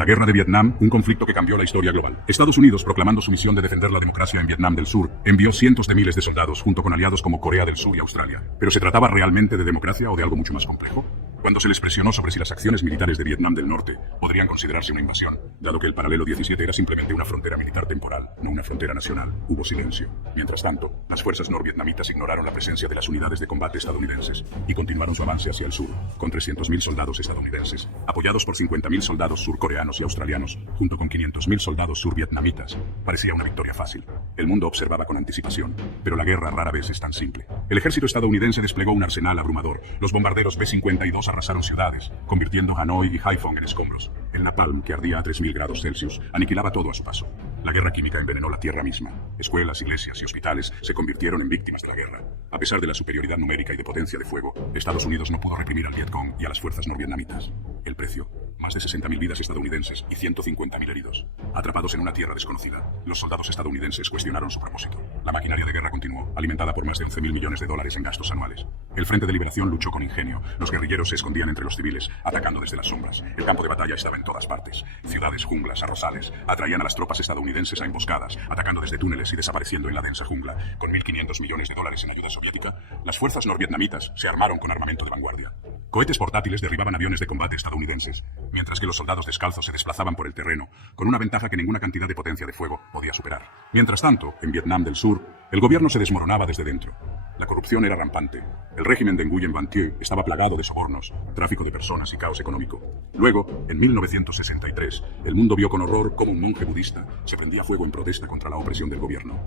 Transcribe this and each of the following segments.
La guerra de Vietnam, un conflicto que cambió la historia global. Estados Unidos, proclamando su misión de defender la democracia en Vietnam del Sur, envió cientos de miles de soldados junto con aliados como Corea del Sur y Australia. ¿Pero se trataba realmente de democracia o de algo mucho más complejo? Cuando se les presionó sobre si las acciones militares de Vietnam del Norte podrían considerarse una invasión, dado que el paralelo 17 era simplemente una frontera militar temporal, no una frontera nacional, hubo silencio. Mientras tanto, las fuerzas norvietnamitas ignoraron la presencia de las unidades de combate estadounidenses y continuaron su avance hacia el sur, con 300.000 soldados estadounidenses, apoyados por 50.000 soldados surcoreanos y australianos, junto con 500.000 soldados survietnamitas. Parecía una victoria fácil. El mundo observaba con anticipación, pero la guerra rara vez es tan simple. El ejército estadounidense desplegó un arsenal abrumador. Los bombarderos B-52 arrasaron ciudades, convirtiendo Hanoi y Haiphong en escombros. El napalm, que ardía a 3.000 grados Celsius, aniquilaba todo a su paso. La guerra química envenenó la tierra misma. Escuelas, iglesias y hospitales se convirtieron en víctimas de la guerra. A pesar de la superioridad numérica y de potencia de fuego, Estados Unidos no pudo reprimir al Vietcong y a las fuerzas norvietnamitas. El precio: más de 60.000 vidas estadounidenses y 150.000 heridos. Atrapados en una tierra desconocida, los soldados estadounidenses cuestionaron su propósito. La maquinaria de guerra continuó, alimentada por más de 11.000 millones de dólares en gastos anuales. El Frente de Liberación luchó con ingenio. Los guerrilleros se escondían entre los civiles, atacando desde las sombras. El campo de batalla estaba en todas partes. Ciudades, junglas, arrozales atraían a las tropas estadounidenses a emboscadas, atacando desde túneles y desapareciendo en la densa jungla. Con 1.500 millones de dólares en ayuda soviética, las fuerzas norvietnamitas se armaron con armamento de vanguardia. Cohetes portátiles derribaban aviones de combate estadounidenses, mientras que los soldados descalzos se desplazaban por el terreno, con una ventaja que ninguna cantidad de potencia de fuego podía superar. Mientras tanto, en Vietnam del Sur, el gobierno se desmoronaba desde dentro. La corrupción era rampante. El régimen de Nguyen Van Thieu estaba plagado de sobornos, tráfico de personas y caos económico. Luego, en 1963, el mundo vio con horror cómo un monje budista se prendía fuego en protesta contra la opresión del gobierno.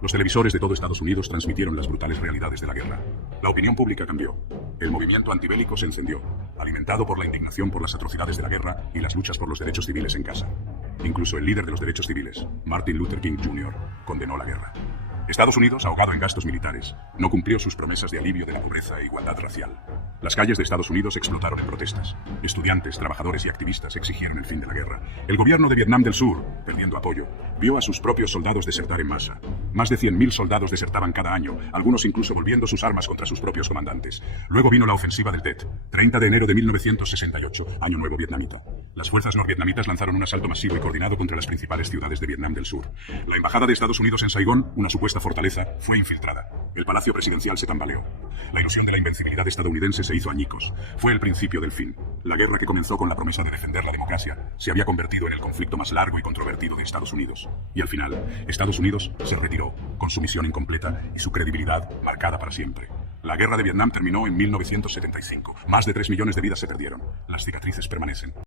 Los televisores de todo Estados Unidos transmitieron las brutales realidades de la guerra. La opinión pública cambió. El movimiento antibélico se encendió, alimentado por la indignación por las atrocidades de la guerra y las luchas por los derechos civiles en casa. Incluso el líder de los derechos civiles, Martin Luther King Jr., condenó la guerra. Estados Unidos, ahogado en gastos militares, no cumplió sus promesas de alivio de la pobreza e igualdad racial. Las calles de Estados Unidos explotaron en protestas. Estudiantes, trabajadores y activistas exigieron el fin de la guerra. El gobierno de Vietnam del Sur, perdiendo apoyo, vio a sus propios soldados desertar en masa. Más de 100.000 soldados desertaban cada año, algunos incluso volviendo sus armas contra sus propios comandantes. Luego vino la ofensiva del Tet, 30 de enero de 1968, Año Nuevo Vietnamita. Las fuerzas norvietnamitas lanzaron un asalto masivo y coordinado contra las principales ciudades de Vietnam del Sur. La embajada de Estados Unidos en Saigón, una supuesta fortaleza, fue infiltrada. El palacio presidencial se tambaleó. La ilusión de la invencibilidad estadounidense se hizo añicos. Fue el principio del fin. La guerra, que comenzó con la promesa de defender la democracia, se había convertido en el conflicto más largo y controvertido de Estados Unidos. Y al final, Estados Unidos se retiró, con su misión incompleta y su credibilidad marcada para siempre. La guerra de Vietnam terminó en 1975. Más de 3 millones de vidas se perdieron. Las cicatrices permanecen.